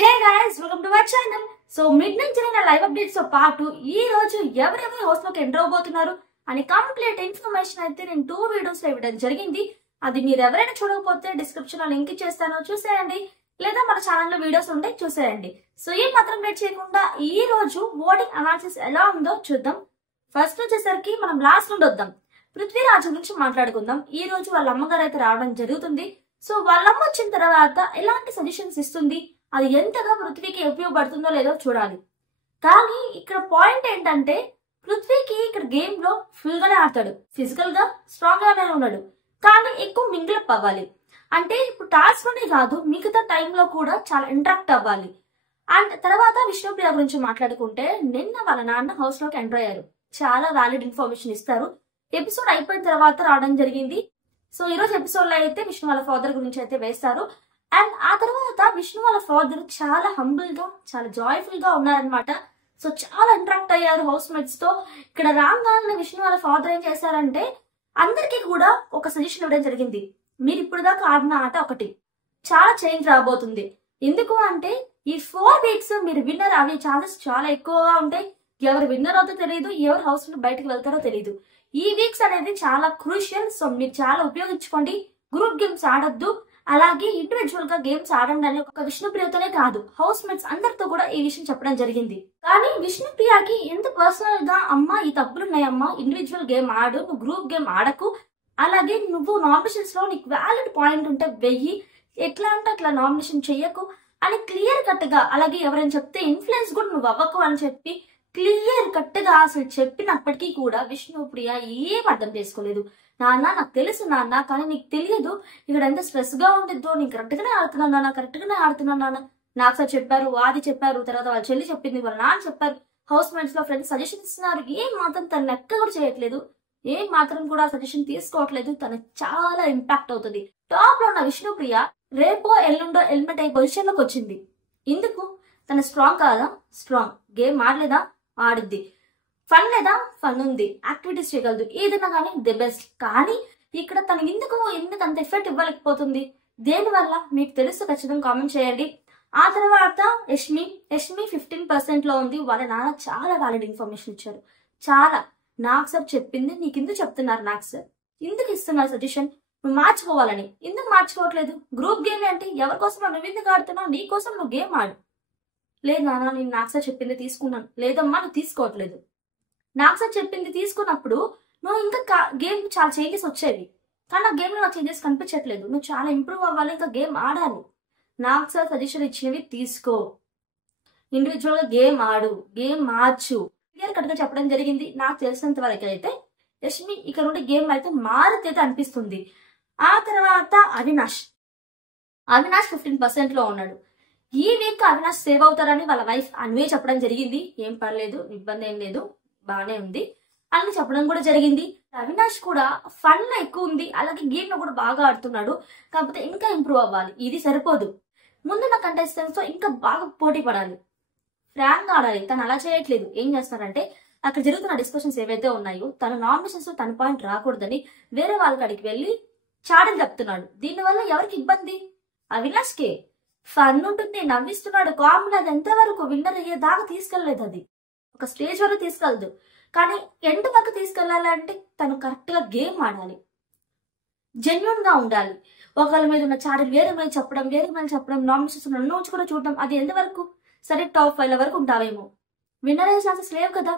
Hey guys, welcome to our channel. So mid నుంచి జరిగిన live updates తో పాటు ఈ రోజు ఎవరెవరు హౌస్ లోకి ఎంటర్ అవబోతున్నారు అని కంప్లీట్ ఇన్ఫర్మేషన్ అయితే నేను 2 వీడియోస్ లో ఇవ్వడం జరిగింది. అది మీరు ఎవరైనా చూడకపోతే డిస్క్రిప్షన్ లో లింక్ ఇచ్చేస్తాను, చూసేయండి. లేదా మన ఛానల్ లో వీడియోస్ ఉంటే చూసేయండి. సో ఏం మాత్రం లేట్ చేయకుండా ఈ రోజు ఓటింగ్ అనాలిసిస్ ఎలా ఉందో చూద్దాం. ఫస్ట్ వచ్చేసరికి మనం లాస్ట్ నుండి వద్దాం. పృథ్వీరాజ్ గురించి మాట్లాడుకుందాం. ఈ రోజు వాళ్ళ అమ్మగారు అయితే రావడం జరుగుతుంది. సో వాళ్ళమ్మ వచ్చిన తర్వాత ఎలాంటి సజెషన్స్ ఇస్తుంది, అది ఎంతగా పృథ్వీకి ఉపయోగపడుతుందో లేదో చూడాలి. కానీ ఇక్కడ పాయింట్ ఏంటంటే పృథ్వీకి ఇక్కడ గేమ్ లో ఫుల్ గానే ఆడతాడు, ఫిజికల్ గా స్ట్రాంగ్ గానే ఉన్నాడు. కానీ ఎక్కువ మింగిలప్ అవ్వాలి. అంటే ఇప్పుడు టాస్క్ లోనే కాదు, మిగతా టైంలో కూడా చాలా ఇంటరాక్ట్ అవ్వాలి. అండ్ తర్వాత విష్ణుప్రియ గురించి మాట్లాడుకుంటే నిన్న వాళ్ళ నాన్న హౌస్ లోకి ఎంటర్ అయ్యారు. చాలా వ్యాలిడ్ ఇన్ఫర్మేషన్ ఇస్తారు. ఎపిసోడ్ అయిపోయిన తర్వాత రావడం జరిగింది. సో ఈ రోజు ఎపిసోడ్ లో అయితే విష్ణు వాళ్ళ ఫాదర్ గురించి అయితే వేస్తారు. అండ్ ఆ తర్వాత విష్ణు వాళ్ళ ఫాదర్ చాలా హంబుల్ గా, చాలా జాయ్ఫుల్ గా ఉన్నారనమాట. సో చాలా ఇంటరాక్ట్ అయ్యారు హౌస్ మేట్స్ తో. ఇక్కడ రాగానే విష్ణు వాళ్ళ ఫాదర్ ఏం చేశారంటే అందరికీ కూడా ఒక సజెషన్ ఇవ్వడం జరిగింది. మీరు ఇప్పుడు దాకా ఆడిన ఆట ఒకటి, చాలా చేంజ్ రాబోతుంది. ఎందుకు అంటే ఈ 4 వీక్స్ మీరు విన్నర్ అయ్యే ఛాన్సెస్ చాలా ఎక్కువగా ఉంటాయి. ఎవరు విన్నర్ అవుతో తెలియదు, ఎవరు హౌస్ నుండి బయటకు వెళ్తారో తెలియదు. ఈ వీక్స్ అనేది చాలా క్రూషియల్. సో మీరు చాలా ఉపయోగించుకోండి. గ్రూప్ గేమ్స్ ఆడొద్దు, అలాగే ఇండివిజువల్ గా గేమ్స్ ఆడండి అని ఒక విష్ణుప్రియతోనే కాదు, హౌస్ మేట్స్ అందరితో కూడా ఈ విషయం చెప్పడం జరిగింది. కానీ విష్ణుప్రియకి ఎంత పర్సనల్ గా అమ్మా ఈ తప్పులున్నాయమ్మా, ఇండివిజువల్ గేమ్ ఆడు, నువ్వు గ్రూప్ గేమ్ ఆడకు, అలాగే నువ్వు నామినేషన్స్ లో నీకు వ్యాలిడ్ పాయింట్ ఉంటే వెయ్యి, ఎట్లా అంటే అట్లా నామినేషన్ చెయ్యకు అని క్లియర్ కట్ గా, అలాగే ఎవరైనా చెప్తే ఇన్ఫ్లుయెన్స్ కూడా నువ్వు అవ్వకు అని చెప్పి క్లియర్ కట్ గా అసలు చెప్పినప్పటికీ కూడా విష్ణుప్రియ ఏం అర్థం చేసుకోలేదు. నాన్న నాకు తెలుసు నాన్న, కానీ నీకు తెలియదు ఇక్కడ ఎంత స్ట్రెస్ గా ఉండిద్దో, నేను కరెక్ట్ గానే ఆడుతున్నాను నాన్న, కరెక్ట్ గానే ఆడుతున్నాను నాన్న. నాకు సార్ చెప్పారు, వాది చెప్పారు, తర్వాత వాళ్ళ చెల్లి చెప్పింది, వాళ్ళ నాన్న చెప్పారు, హౌస్ మేట్స్ లో ఫ్రెండ్స్ సజెషన్ ఇస్తున్నారు. ఏం మాత్రం తన లెక్క కూడా చేయట్లేదు, ఏం మాత్రం కూడా సజెషన్ తీసుకోవట్లేదు. తనకు చాలా ఇంపాక్ట్ అవుతుంది. టాప్ లో ఉన్న విష్ణుప్రియ రేపో ఎల్లుండో ఎలిమినేట్ అయ్యే పొజిషన్ లోకి వచ్చింది. ఎందుకు? తన స్ట్రాంగ్ కాదా? స్ట్రాంగ్. గేమ్ ఆడలేదా? ఆడుద్ది. ఫన్ లేదా? ఫన్ ఉంది. యాక్టివిటీస్ చేయగలదు, ఏదైనా కానీ ది బెస్ట్. కానీ ఇక్కడ తను ఎందుకు అంత ఎఫెక్ట్ ఇవ్వలేకపోతుంది? దేనివల్ల మీకు తెలుసు, ఖచ్చితంగా కామెంట్ చేయండి. ఆ తర్వాత యష్మి 15% లో ఉంది. వాళ్ళ నాన్న చాలా వ్యాలిడ్ ఇన్ఫర్మేషన్ ఇచ్చారు. చాలా. నాకు సార్ చెప్పింది నీకు ఎందుకు చెప్తున్నారు? నాకు సార్ ఎందుకు ఇస్తున్నారు సజెషన్? నువ్వు మార్చుకోవాలని. ఎందుకు మార్చుకోవట్లేదు? గ్రూప్ గేమ్ అంటే ఎవరి కోసం నువ్వు ఎందుకు ఆడుతున్నావు? నీ కోసం నువ్వు గేమ్ ఆడు. లేదు నాన్న, నేను నాకు సార్ చెప్పింది తీసుకున్నాను. లేదమ్మా, నువ్వు తీసుకోవట్లేదు. నాకు సార్ చెప్పింది తీసుకున్నప్పుడు నువ్వు ఇంకా గేమ్ చాలా చేంజెస్ వచ్చేవి, కానీ ఆ గేమ్ లో నాకు చేంజెస్ కనిపించట్లేదు. నువ్వు చాలా ఇంప్రూవ్ అవ్వాలి, ఇంకా గేమ్ ఆడాలి. నాకు సార్ సజెషన్ ఇచ్చినవి తీసుకో, ఇండివిజువల్ గా గేమ్ ఆడు, గేమ్ మార్చు, క్లియర్ కట్ గా చెప్పడం జరిగింది. నాకు తెలిసినంత వరకు అయితే యష్మి ఇక్కడ నుండి గేమ్ అయితే మారుతైతే అనిపిస్తుంది. ఆ తర్వాత అవినాష్ 15% లో ఉన్నాడు. ఈ వీక్ అవినాష్ సేవ్ అవుతారని వాళ్ళ వైఫ్ అన్వే చెప్పడం జరిగింది. ఏం పర్లేదు, ఇబ్బంది ఏం లేదు, బానే ఉంది అని చెప్పడం కూడా జరిగింది. అవినాష్ కూడా ఫన్ లో ఎక్కువ ఉంది, అలాగే గేమ్ లో కూడా బాగా ఆడుతున్నాడు. కాకపోతే ఇంకా ఇంప్రూవ్ అవ్వాలి. ఇది సరిపోదు, ముందున్న కంటెస్టెంట్స్ తో ఇంకా బాగా పోటీ పడాలి, ఫ్రాంక్ గా ఆడాలి. తను అలా చేయట్లేదు. ఏం చేస్తున్నారంటే అక్కడ జరుగుతున్న డిస్కషన్స్ ఏవైతే ఉన్నాయో తన నామినేషన్స్ లో తన పాయింట్ రాకూడదని వేరే వాళ్ళ కాడికి వెళ్ళి చాడలు చెప్తున్నాడు. దీనివల్ల ఎవరికి ఇబ్బంది? అవినాష్ కే. ఫన్ ఉంటుంది, నవ్విస్తున్నాడు, కామెడీ. అది ఎంతవరకు విన్నర్ అయ్యేదాకా తీసుకెళ్లేదు. అది ఒక స్టేజ్ వరకు తీసుకెళ్దు, కానీ ఎండ్ వరకు తీసుకెళ్లాలంటే తను కరెక్ట్ గా గేమ్ ఆడాలి, జెన్యున్ గా ఉండాలి. ఒకళ్ళ మీద ఉన్న చాడలు వేరే మీద చెప్పడం, నామినేషన్స్ నోట్స్ కూడా చూడడం, అది ఎంతవరకు? సరే టాప్ 5 వరకు ఉంటావేమో, విన్నర్ అయ్యే ఛాన్సెస్ లేవు కదా.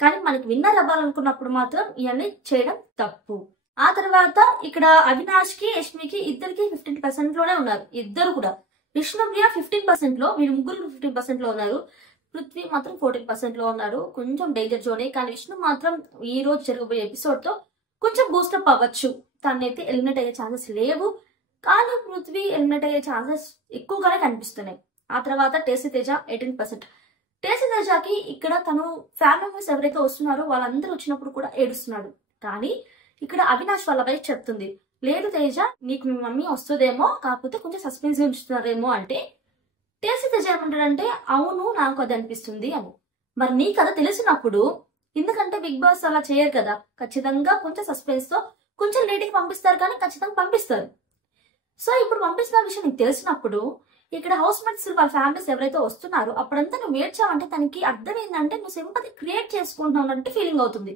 కానీ మనకి విన్నర్ అవ్వాలనుకున్నప్పుడు మాత్రం ఇవన్నీ చేయడం తప్పు. ఆ తర్వాత ఇక్కడ అవినాష్ కి యష్మికి ఇద్దరికి 15% లోనే ఉన్నారు. ఇద్దరు కూడా. విష్ణుప్రియ 15% లో, వీళ్ళు ముగ్గురు 15% లో ఉన్నారు. పృథ్వీ మాత్రం 14% లో ఉన్నారు. కొంచెం డేంజర్ జోనే. కానీ విష్ణు మాత్రం ఈ రోజు జరగబోయే ఎపిసోడ్ తో కొంచెం బూస్టప్ అవ్వచ్చు. తనైతే ఎలిమినేట్ అయ్యే ఛాన్సెస్ లేవు, కానీ పృథ్వీ ఎలిమినేట్ అయ్యే ఛాన్సెస్ ఎక్కువగానే కనిపిస్తున్నాయి. ఆ తర్వాత టేసీ తేజ 18%. టేసీ తేజకి ఇక్కడ తను ఫ్యామిలీ మెంబర్స్ ఎవరైతే వస్తున్నారో వాళ్ళందరూ వచ్చినప్పుడు కూడా ఏడుస్తున్నాడు. కానీ ఇక్కడ అవినాష్ వాళ్ళ వైఫ్ చెప్తుంది, లేదు తేజ, నీకు మీ మమ్మీ వస్తుందేమో, కాకపోతే కొంచెం సస్పెన్స్ ఉంచుతున్నారేమో. అంటే టేసీ తేజ ఏమంటాడంటే అవును నాకు అది అనిపిస్తుంది అని. మరి నీ కథ తెలిసినప్పుడు, ఎందుకంటే బిగ్ బాస్ అలా చేయరు కదా, ఖచ్చితంగా కొంచెం సస్పెన్స్ తో కొంచెం లేట్కి పంపిస్తారు, కానీ ఖచ్చితంగా పంపిస్తారు. సో ఇప్పుడు పంపిస్తున్న విషయం నీకు తెలిసినప్పుడు ఇక్కడ హౌస్ మేట్స్ వాళ్ళ ఫ్యామిలీస్ ఎవరైతే వస్తున్నారో అప్పుడంతా నువ్వు ఏడ్చావంటే తనకి అర్థం ఏంటంటే నువ్వు సింపతి క్రియేట్ చేసుకుంటున్నావు అంటే ఫీలింగ్ అవుతుంది.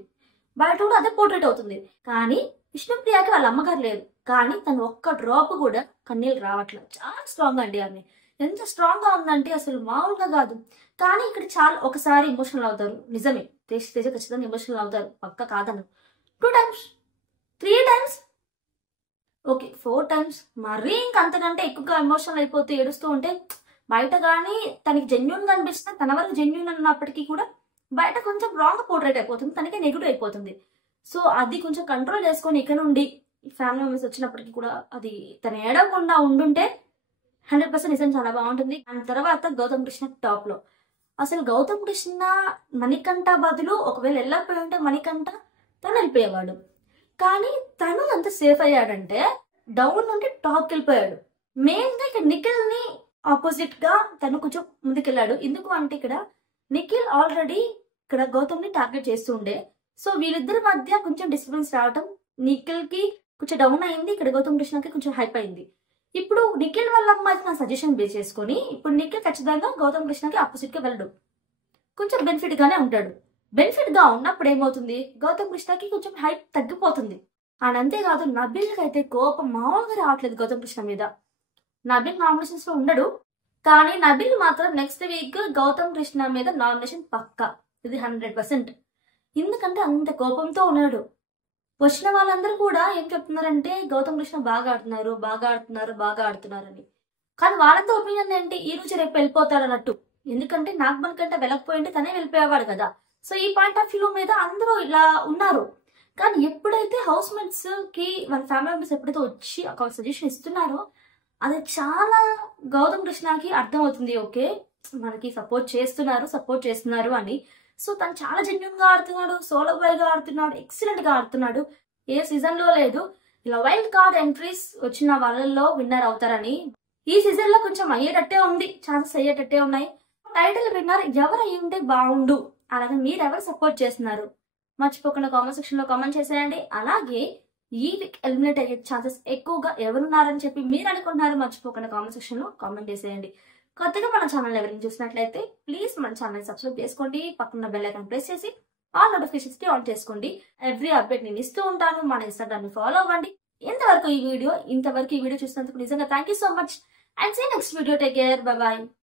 బయట కూడా అదే పోర్ట్రేట్ అవుతుంది. కానీ విష్ణుప్రియకి వాళ్ళ అమ్మగారు లేదు, కానీ తను ఒక్క డ్రాప్ కూడా కన్నీళ్ళు రావట్లేదు. చాలా స్ట్రాంగ్ అండి ఆమె. ఎంత స్ట్రాంగ్ గా ఉందంటే అసలు మామూలుగా కాదు. కానీ ఇక్కడ చాలా ఒకసారి ఎమోషనల్ అవుతారు, నిజమే. తేజ ఖచ్చితంగా ఎమోషనల్ అవుతారు, పక్క కాదను. 2 times 3 times ఓకే 4 times మరీ ఇంకంతకంటే ఎక్కువగా ఎమోషనల్ అయిపోతే ఏడుస్తూ ఉంటే బయట కానీ తనకి జెన్యున్ గా అనిపిస్తుంది. తన వరకు జెన్యున్ అన్నప్పటికీ కూడా బయట కొంచెం రాంగ్ పోర్ట్రేట్ అయిపోతుంది, తనకే నెగిటివ్ అయిపోతుంది. సో అది కొంచెం కంట్రోల్ చేసుకొని ఇక నుండి ఫ్యామిలీ మెంబర్స్ వచ్చినప్పటికీ కూడా అది తన ఏడవకుండా ఉండుంటే 100% నిజం చాలా బాగుంటుంది. అండ్ తర్వాత గౌతమ్ కృష్ణ టాప్ లో. అసలు గౌతమ్ కృష్ణ మణికంఠ బదులు ఒకవేళ వెళ్ళకపోయి ఉంటే మణికంఠ తను వెళ్ళిపోయేవాడు. కానీ తను అంత సేఫ్ అయ్యాడంటే డౌన్ నుండి టాప్కి వెళ్ళిపోయాడు. మెయిన్ గా ఇక్కడ నిఖిల్ ని ఆపోజిట్ గా తను కొంచెం ముందుకెళ్ళాడు. ఎందుకు అంటే ఇక్కడ నిఖిల్ ఆల్రెడీ ఇక్కడ గౌతమ్ ని టార్గెట్ చేస్తూ ఉండే. సో వీళ్ళిద్దరి మధ్య కొంచెం డిస్టర్బెన్స్ రావటం, నిఖిల్ కి కొంచెం డౌన్ అయింది, ఇక్కడ గౌతమ్ కృష్ణకి కొంచెం హైప్ అయింది. ఇప్పుడు నిఖిల్ వాళ్ళ అమ్మాయికి నా సజెషన్ బేస్ చేసుకుని ఇప్పుడు నిఖిల్ ఖచ్చితంగా గౌతమ్ కృష్ణకి ఆపోజిట్ గా వెళ్ళడు, కొంచెం బెనిఫిట్ గానే ఉంటాడు. బెనిఫిట్ గా ఉన్నప్పుడు ఏమవుతుంది, గౌతమ్ కృష్ణకి కొంచెం హైప్ తగ్గిపోతుంది. అండ్ అంతేకాదు నబిల్ అయితే కోపం మామూలుగా రావట్లేదు గౌతమ్ కృష్ణ మీద. నబిల్ నామినేషన్స్ లో ఉండడు, కానీ నబిల్ మాత్రం నెక్స్ట్ వీక్ గౌతమ్ కృష్ణ మీద నామినేషన్ పక్కా, ఇది 100%. ఎందుకంటే అంత కోపంతో ఉన్నాడు. వచ్చిన వాళ్ళందరూ కూడా ఏం చెప్తున్నారంటే గౌతమ్ కృష్ణ బాగా ఆడుతున్నారు బాగా ఆడుతున్నారు బాగా ఆడుతున్నారని. కానీ వాళ్ళంతా ఒపీనియన్ ఏంటి, ఈ రోజు రేపు వెళ్ళిపోతారు అన్నట్టు. ఎందుకంటే నాగమన్ కంటే వెళ్ళకపోయింటే తనే వెళ్ళిపోయేవాడు కదా. సో ఈ పాయింట్ ఆఫ్ వ్యూ మీద అందరూ ఇలా ఉన్నారు. కానీ ఎప్పుడైతే హౌస్ మేట్స్ కి వాళ్ళ ఫ్యామిలీ మెంబర్స్ ఎప్పుడైతే వచ్చి ఒక సజెషన్ ఇస్తున్నారో అది చాలా గౌతమ్ కృష్ణకి అర్థం అవుతుంది. ఓకే మనకి సపోర్ట్ చేస్తున్నారు అని. సో తను చాలా జెన్యున్ గా ఆడుతున్నాడు, సోలో బాయ్ గా ఆడుతున్నాడు, ఎక్సలెంట్ గా ఆడుతున్నాడు. ఏ సీజన్ లో లేదు ఇలా వైల్డ్ కార్డ్ ఎంట్రీస్ వచ్చిన వాళ్ళల్లో విన్నర్ అవుతారని. ఈ సీజన్ లో కొంచెం అయ్యేటట్టే ఉంది, ఛాన్సెస్ అయ్యేటట్టే ఉన్నాయి. టైటిల్ విన్నర్ ఎవరు అయ్యి ఉంటే బాగుండు, అలాగే మీరు ఎవరు సపోర్ట్ చేస్తున్నారు మర్చిపోకుండా కామెంట్ సెక్షన్ లో కామెంట్ చేసేయండి. అలాగే ఈ వీక్ ఎలిమినేట్ అయ్యే ఛాన్సెస్ ఎక్కువగా ఎవరున్నారని చెప్పి మీరు అనుకుంటున్నారు మర్చిపోకుండా కామెంట్ సెక్షన్ లో కామెంట్ చేసేయండి. కొత్తగా మన ఛానల్ ఎవరైనా చూసినట్లయితే ప్లీజ్ మన ఛానల్ సబ్స్క్రైబ్ చేసుకోండి, పక్కన బెల్ ఐకాన్ ప్రెస్ చేసి ఆల్ నోటిఫికేషన్స్ కి ఆన్ చేసుకోండి. ఎవ్రీ అప్డేట్ నేను ఇస్తూ ఉంటాను, మన ఇన్స్టాగ్రామ్ ని ఫాలో అవ్వండి. ఇంతవరకు ఈ వీడియో చూసినందుకు నిజంగా thank you so much and see next video. Take care, bye bye.